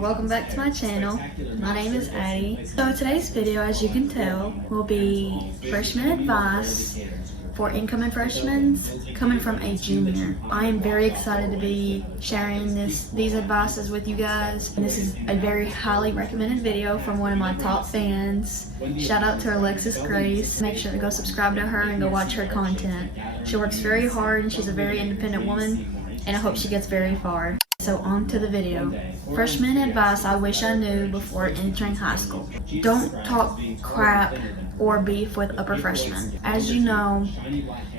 welcome back to my channel. My name is Addie. So today's video, as you can tell, will be freshman advice for incoming freshmen coming from a junior. I am very excited to be sharing these advices with you guys. And this is a very highly recommended video from one of my top fans. Shout out to Alexis Grace. Make sure to go subscribe to her and go watch her content. She works very hard and she's a very independent woman, and I hope she gets very far. So on to the video. Freshman advice I wish I knew before entering high school. Don't talk crap or beef with upper freshmen. As you know,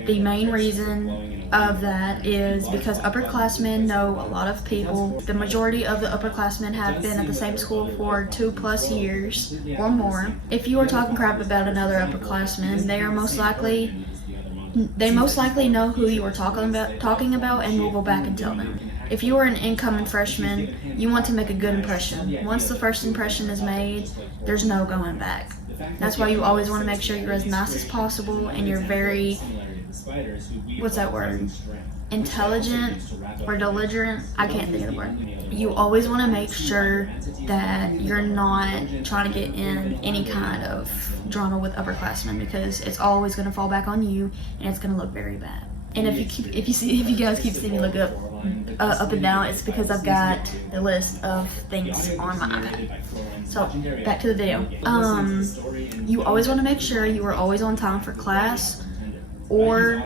the main reason of that is because upperclassmen know a lot of people. The majority of the upperclassmen have been at the same school for 2+ years or more. If you are talking crap about another upperclassman, they most likely know who you are talking about and will go back and tell them. If you are an incoming freshman, you want to make a good impression. Once the first impression is made, there's no going back. That's why you always want to make sure you're as nice as possible and you're very, what's that word? Intelligent or belligerent? I can't think of the word. You always want to make sure that you're not trying to get in any kind of drama with upperclassmen, because it's always going to fall back on you and it's going to look very bad. And if you guys keep seeing me look up and down, it's because I've got the list of things on my iPad. So back to the video. You always want to make sure you are always on time for class or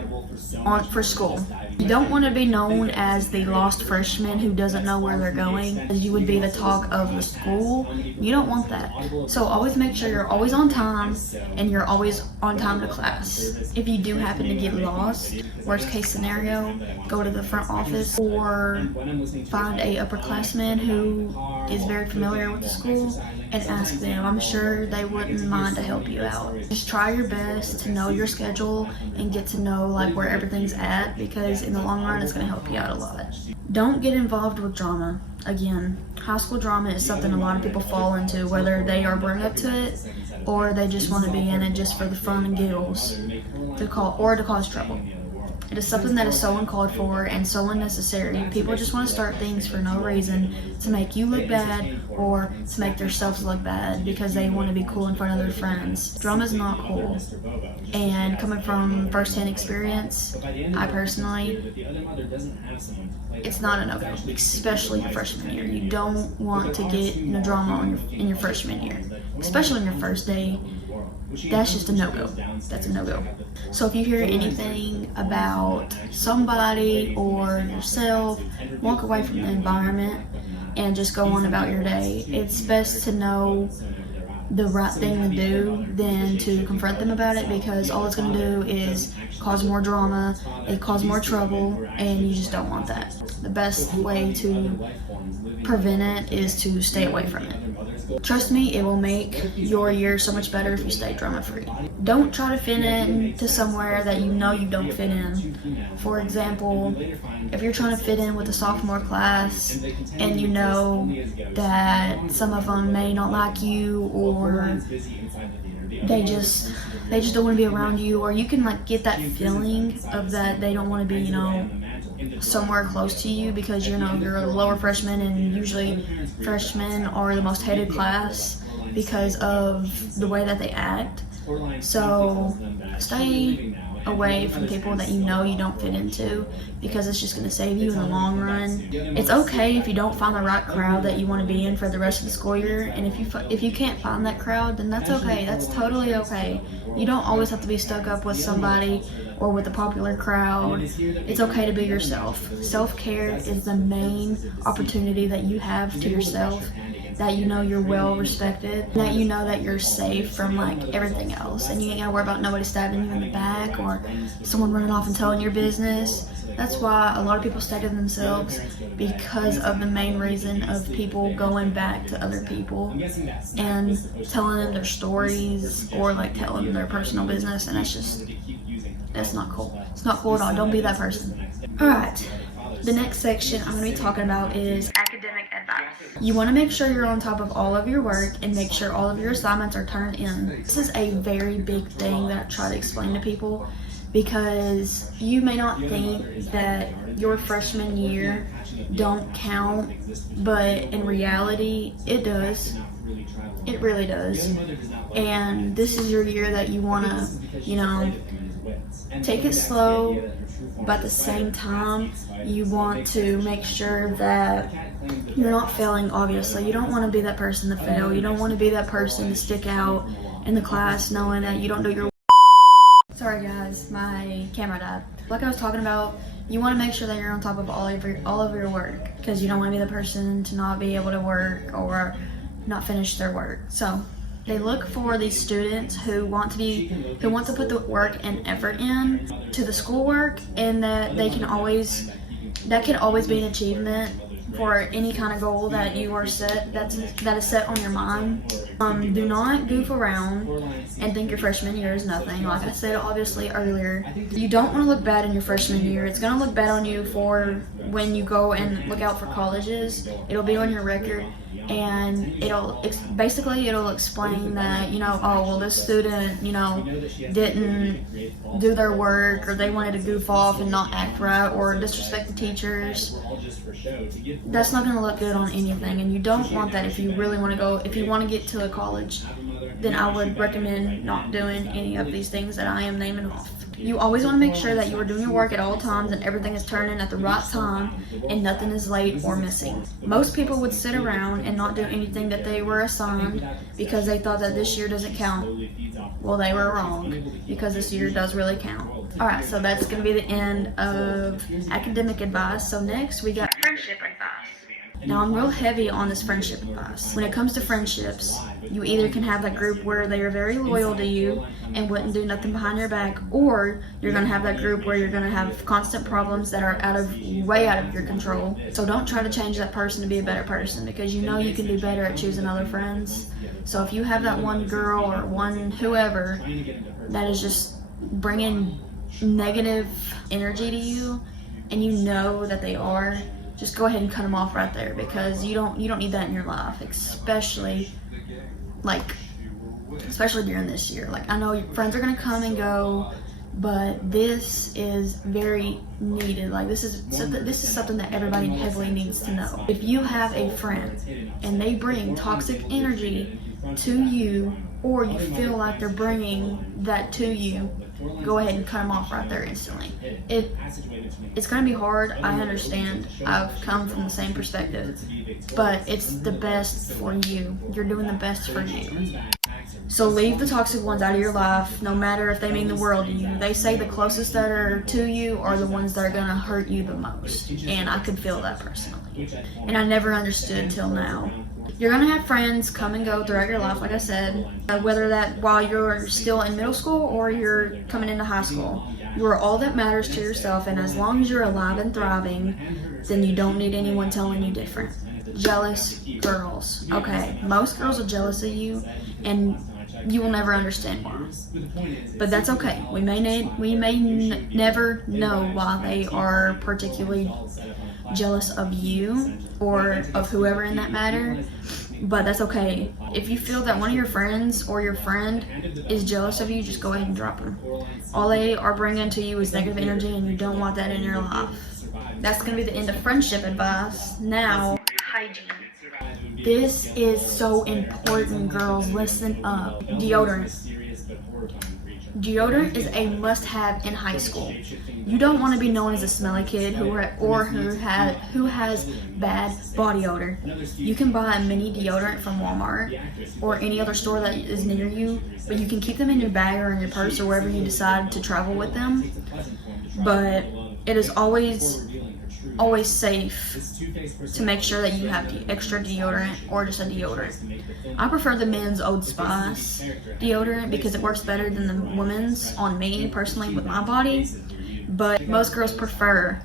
for school. You don't want to be known as the lost freshman who doesn't know where they're going, as you would be the talk of the school. You don't want that. So always make sure you're always on time and you're always on time to class. If you do happen to get lost, worst case scenario, go to the front office or find a upperclassman who is very familiar with the school and ask them. I'm sure they wouldn't mind to help you out. Just try your best to know your schedule and get to know where everything's at, because in the long run it's going to help you out a lot. Don't get involved with drama. Again, high school drama is something a lot of people fall into, whether they are brought up to it or they just want to be in it just for the fun and giggles to cause trouble. It is something that is so uncalled for and so unnecessary. People just want to start things for no reason, to make you look bad or to make themselves look bad because they want to be cool in front of their friends. Drama is not cool. And coming from first-hand experience, I personally, it's not a no-go, especially your freshman year. You don't want to get in a drama in your freshman year, especially on your first day. That's just a no-go. That's a no-go. So if you hear anything about somebody or yourself, walk away from the environment and just go on about your day. It's best to know the right thing to do than to confront them about it, because all it's going to do is cause more drama, it cause more trouble, and you just don't want that. The best way to prevent it is to stay away from it. Trust me, it will make your year so much better if you stay drama-free. Don't try to fit in to somewhere that you know you don't fit in. For example, if you're trying to fit in with a sophomore class and you know that some of them may not like you, or they just don't want to be around you, or you can get that feeling of that they don't want to be, somewhere close to you, because you're a lower freshman, and usually freshmen are the most hated class because of the way that they act. So stay away from people that you know you don't fit into, because it's just going to save you in the long run. It's okay if you don't find the right crowd that you want to be in for the rest of the school year, and if you can't find that crowd, then that's okay. That's totally okay. You don't always have to be stuck up with somebody or with a popular crowd. It's okay to be yourself. Self-care is the main opportunity that you have to yourself, that you know you're well respected, that you know that you're safe from everything else, and you ain't gotta worry about nobody stabbing you in the back or someone running off and telling your business. That's why a lot of people stay to themselves, because of the main reason of people going back to other people and telling them their stories or telling them their personal business, and that's not cool. It's not cool at all. Don't be that person. Alright, the next section I'm going to be talking about is academic advice. You want to make sure you're on top of all of your work and make sure all of your assignments are turned in. This is a very big thing that I try to explain to people, because you may not think that your freshman year don't count, but in reality, it does. It really does. And this is your year that you want to, you know, take it slow, but at the same time, you want to make sure that you're not failing, obviously. You don't want to be that person to fail. You don't want to be that person to stick out in the class knowing that you don't do your... Sorry guys, my camera died. Like I was talking about, you want to make sure that you're on top of all of your work, because you don't want to be the person to not be able to work or not finish their work. So they look for these students who want to put the work and effort in to the schoolwork, and that that can always be an achievement for any kind of goal that you are set, that is set on your mind. Do not goof around and think your freshman year is nothing. Like I said obviously earlier, you don't want to look bad in your freshman year. It's going to look bad on you for when you go and look out for colleges. It'll be on your record, and it'll explain that, you know, oh well, this student, you know, didn't do their work, or they wanted to goof off and not act right or disrespect the teachers. That's not going to look good on anything, and you don't want that. If you really want to go, if you want to get to a college, then I would recommend not doing any of these things that I am naming off. You always want to make sure that you are doing your work at all times and everything is turning at the right time and nothing is late or missing. Most people would sit around and not do anything that they were assigned because they thought that this year doesn't count. Well, they were wrong, because this year does really count. Alright, so that's going to be the end of academic advice. So next we got friendship advice. Now I'm real heavy on this friendship advice. When it comes to friendships, you either can have that group where they are very loyal to you and wouldn't do nothing behind your back, or you're going to have that group where you're going to have constant problems that are way out of your control. So don't try to change that person to be a better person, because you know you can do better at choosing other friends. So if you have that one girl or one whoever that is just bringing negative energy to you, and you know that they are, just go ahead and cut them off right there, because you don't need that in your life, especially during this year. Like, I know your friends are gonna come and go, but this is very needed. Like, this is something that everybody heavily needs to know. If you have a friend and they bring toxic energy to you, or you feel like they're bringing that to you, go ahead and cut them off right there instantly. It's going to be hard, I understand. I've come from the same perspective, but it's the best for you. You're doing the best for you. So leave the toxic ones out of your life, no matter if they mean the world to you. They say the closest that are to you are the ones that are going to hurt you the most, and I could feel that personally. And I never understood till now. You're going to have friends come and go throughout your life, like I said, whether that while you're still in middle school or you're coming into high school. You are all that matters to yourself, and as long as you're alive and thriving, then you don't need anyone telling you different. Jealous girls. Okay, most girls are jealous of you, and you will never understand why. But that's okay. We may never know why they are particularly jealous of you or of whoever in that matter, but that's okay. If you feel that one of your friends or your friend is jealous of you, just go ahead and drop them. All they are bringing to you is negative energy, and you don't want that in your life. That's going to be the end of friendship advice. Now, hygiene. This is so important, girls. Listen up. Deodorant. Deodorant is a must-have in high school. You don't want to be known as a smelly kid who has bad body odor. You can buy a mini deodorant from Walmart or any other store that is near you, but you can keep them in your bag or in your purse or wherever you decide to travel with them. But it is always safe to make sure that you have the extra deodorant or just a deodorant. I prefer the men's Old Spice deodorant because it works better than the women's on me personally with my body, but most girls prefer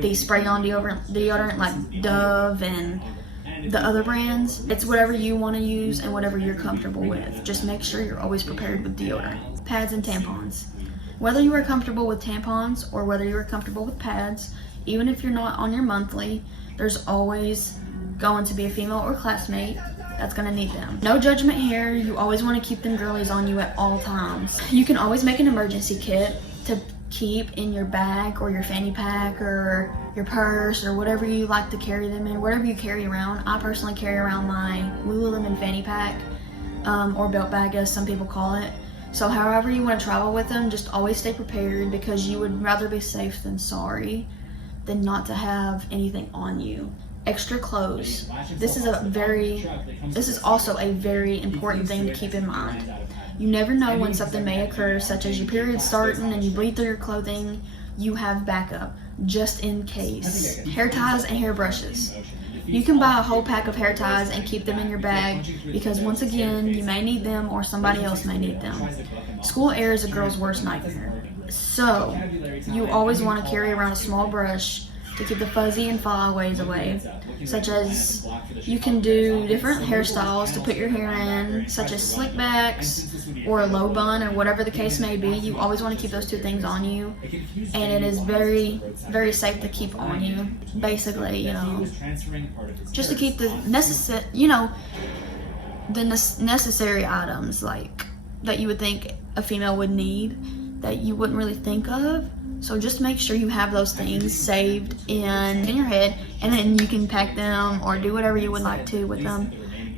the spray-on deodorant like Dove and the other brands. It's whatever you want to use and whatever you're comfortable with. Just make sure you're always prepared with deodorant. Pads and tampons. Whether you are comfortable with tampons or whether you are comfortable with pads, even if you're not on your monthly, there's always going to be a female or classmate that's going to need them. No judgment here. You always want to keep them girlies on you at all times. You can always make an emergency kit keep in your bag or your fanny pack or your purse or whatever you like to carry them in, whatever you carry around. I personally carry around my Lululemon fanny pack or belt bag, as some people call it. So however you want to travel with them, just always stay prepared, because you would rather be safe than sorry than not to have anything on you. Extra clothes. This is also a very important thing to keep in mind. You never know when something may occur, such as your period starting and you bleed through your clothing. You have backup just in case. Hair ties and hair brushes. You can buy a whole pack of hair ties and keep them in your bag, because once again, you may need them or somebody else may need them. School air is a girl's worst nightmare. So you always want to carry around a small brush to keep the fuzzy and flyaways away, such as you can do different hairstyles to put your hair in, such as slick backs or a low bun or whatever the case may be. You always want to keep those two things on you, and it is very, very safe to keep on you. Basically, you know, just to keep the necessary items like that you would think a female would need that you wouldn't really think of. So just make sure you have those things saved in your head, and then you can pack them or do whatever you would like to with them.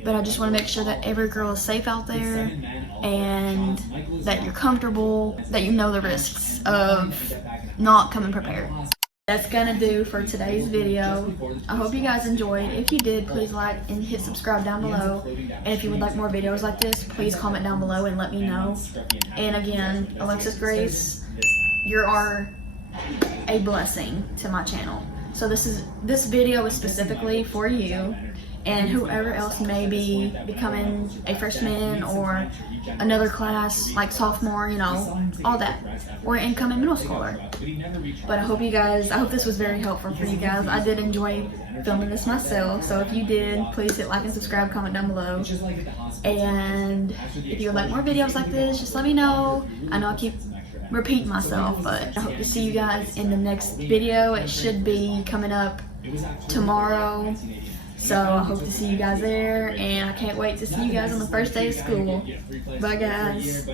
But I just want to make sure that every girl is safe out there, and that you're comfortable, that you know the risks of not coming prepared. That's gonna do for today's video. I hope you guys enjoyed. If you did, please like and hit subscribe down below. And if you would like more videos like this, please comment down below and let me know. And again, Alexis Grace, you are a blessing to my channel. So this video is specifically for you and whoever else may be becoming a freshman or another class like sophomore, you know, all that, or incoming middle schooler. But I hope this was very helpful for you guys. I did enjoy filming this myself, so if you did, please hit like and subscribe, comment down below. And if you would like more videos like this, just let me know. I know I keep repeating myself, but I hope to see you guys in the next video. It should be coming up tomorrow, so I hope to see you guys there, and I can't wait to see you guys on the first day of school. Bye guys.